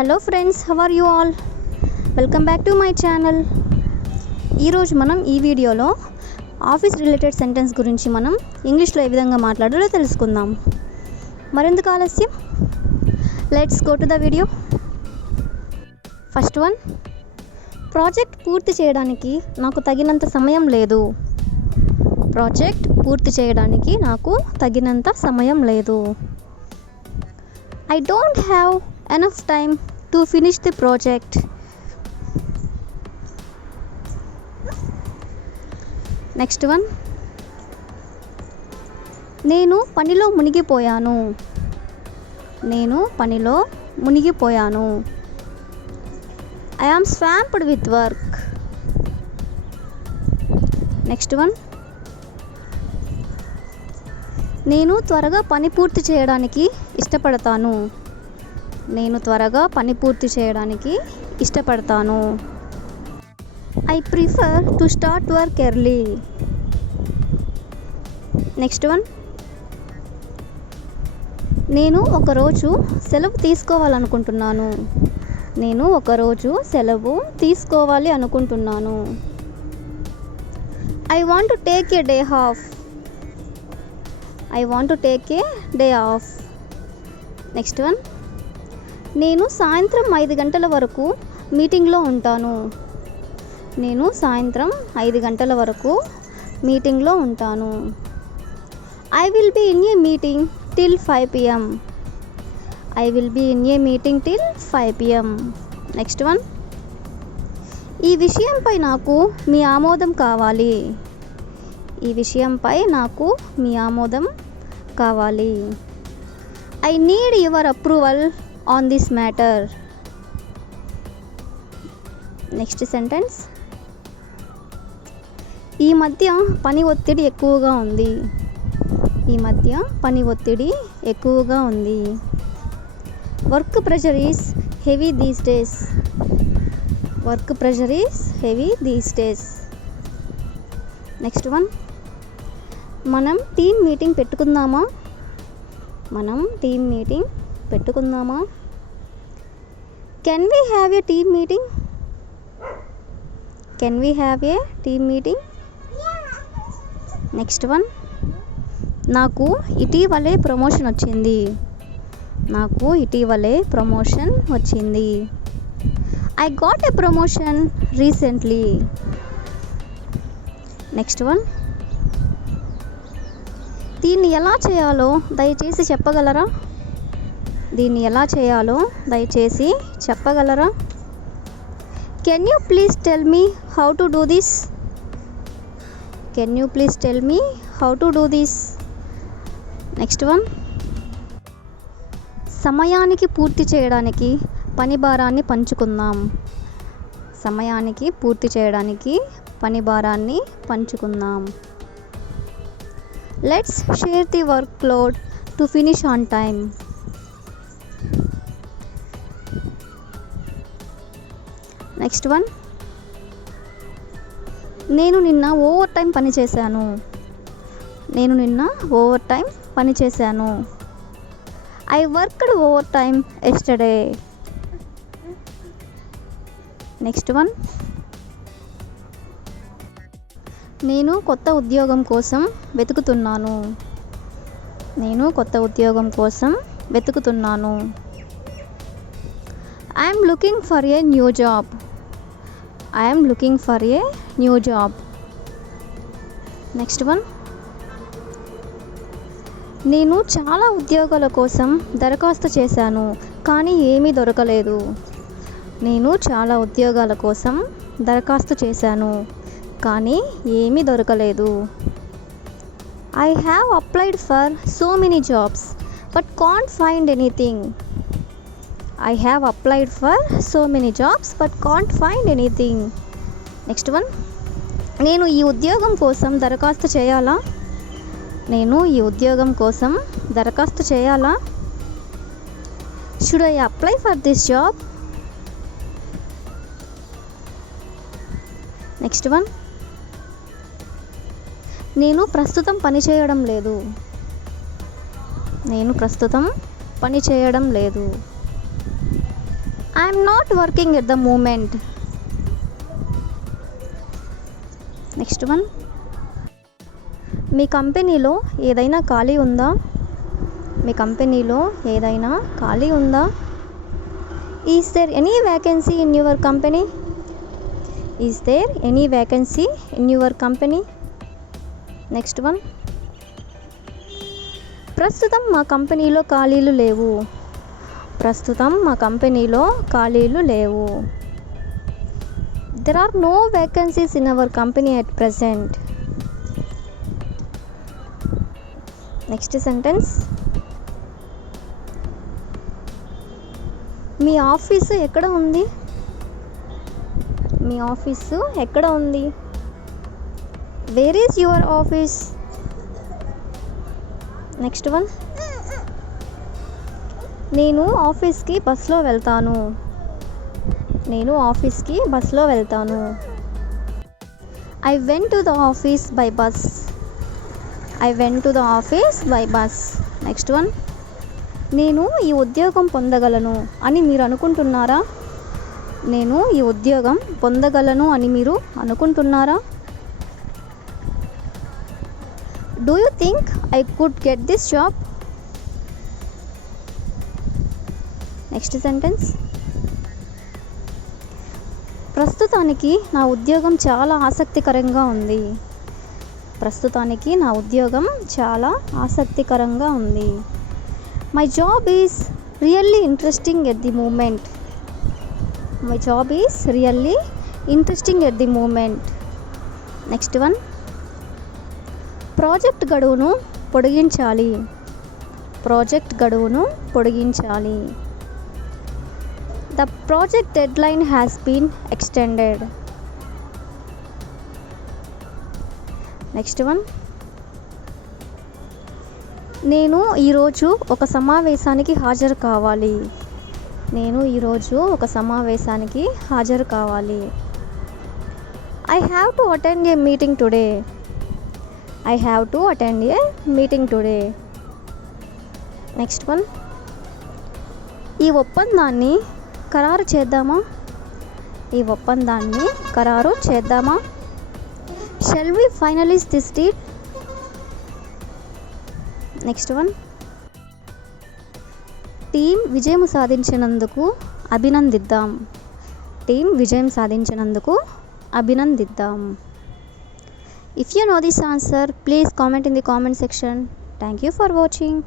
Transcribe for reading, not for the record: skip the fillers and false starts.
Hello friends, how are you all? Welcome back to my channel. ఈరోజు మనం ఈ వీడియోలో ఆఫీస్ రిలేటెడ్ సెంటెన్స్ గురించి మనం ఇంగ్లీష్లో ఏ విధంగా మాట్లాడాలో తెలుసుకుందాం. మరెందుకు ఆలస్యం, let's go to the video. First one, project పూర్తి చేయడానికి నాకు తగినంత సమయం లేదు. ప్రాజెక్ట్ పూర్తి చేయడానికి నాకు తగినంత సమయం లేదు. I don't have enough time to finish the project. Next one, నేను పనిలో మునిగిపోయాను. I am swamped with work. Next one, నేను త్వరగా పని పూర్తి చేయడానికి ఇష్టపడతాను. I prefer to start work early. Next one, నేను ఒకరోజు సెలవు తీసుకోవాలి అనుకుంటున్నాను. I want to take a day off. Next one, నేను సాయంత్రం 5 గంటల వరకు మీటింగ్లో ఉంటాను. I will be in a meeting till 5 p.m. Next one, ఈ విషయంపై నాకు మీ ఆమోదం కావాలి. I need your approval on this matter. Next sentence, ఈ మధ్య పని ఒత్తిడి ఎక్కువగా ఉంది. Work pressure is heavy these days. Next one, మనం టీమ్ మీటింగ్ పెట్టుకుందామా? Can we have a team meeting? Next one, నాకు ఇటీవలే ప్రమోషన్ వచ్చింది. I got a promotion recently. Next one, దీన్ని ఎలా చేయాలో దయచేసి చెప్పగలరా? Can you please tell me how to do this? Next one, సమయానికి పూర్తి చేయడానికి పని భారాన్ని పంచుకుందాం. Let's share the workload to finish on time. Next one, నేను నిన్న ఓవర్ టైం పని చేశాను. I worked overtime yesterday. Next one, నేను కొత్త ఉద్యోగం కోసం వెతుకుతున్నాను. I am looking for a new job. Next one, నేను చాలా ఉద్యోగాల కోసం దరఖాస్తు చేశాను కానీ ఏమీ దొరకలేదు. I have applied for so many jobs but can't find anything. Next one, నేను ఈ ఉద్యోగం కోసం దరఖాస్తు చేయాలా? Should I apply for this job? Next one, నేను ప్రస్తుతం పని చేయడం లేదు. I'm not working at the moment. Next one, మీ కంపెనీలో ఏదైనా ఖాళీ ఉందా? మీ కంపెనీలో ఏదైనా ఖాళీ ఉందా? Is there any vacancy in your company? Is there any vacancy in your company? Next one, ప్రస్తుతం మా కంపెనీలో ఖాళీలు లేవు. ప్రస్తుతం మా కంపెనీలో ఖాళీలు లేవు. There are no vacancies in our company at present. Next sentence, మీ ఆఫీసు ఎక్కడ ఉంది? మీ ఆఫీసు ఎక్కడ ఉంది? Where is your office? Next one, నేను ఆఫీస్కి బస్లో వెళ్తాను. నేను ఆఫీస్కి బస్లో వెళ్తాను. I went to the office by bus. I went to the office by bus. Next one, నేను ఈ ఉద్యోగం పొందగలను అని మీరు అనుకుంటున్నారా? నేను ఈ ఉద్యోగం పొందగలను అని మీరు అనుకుంటున్నారా? Do you think I could get this job? Next sentence, ప్రస్తుతానికి నా ఉద్యోగం చాలా ఆసక్తికరంగా ఉంది. ప్రస్తుతానికి నా ఉద్యోగం చాలా ఆసక్తికరంగా ఉంది. My job is really interesting at the moment. My job is really interesting at the moment. Next one, project గడువును పొడిగించాలి. ప్రాజెక్ట్ గడువును పొడిగించాలి. The project deadline has been extended. Next one, నేను ఈరోజు ఒక సమావేశానికి హాజరు కావాలి. నేను ఈరోజు ఒక సమావేశానికి హాజరు కావాలి. I have to attend a meeting today. I have to attend a meeting today. Next one, ఈ ఒప్పందాన్ని ఖరారు చేద్దామా? ఈ ఒప్పందాన్ని ఖరారు చేద్దామా? Shall we finalize this deal? Next one, team విజయం సాధించినందుకు అభినందిద్దాం. టీం విజయం సాధించినందుకు అభినందిద్దాం. If you know this answer, please comment in the comment section. Thank you for watching.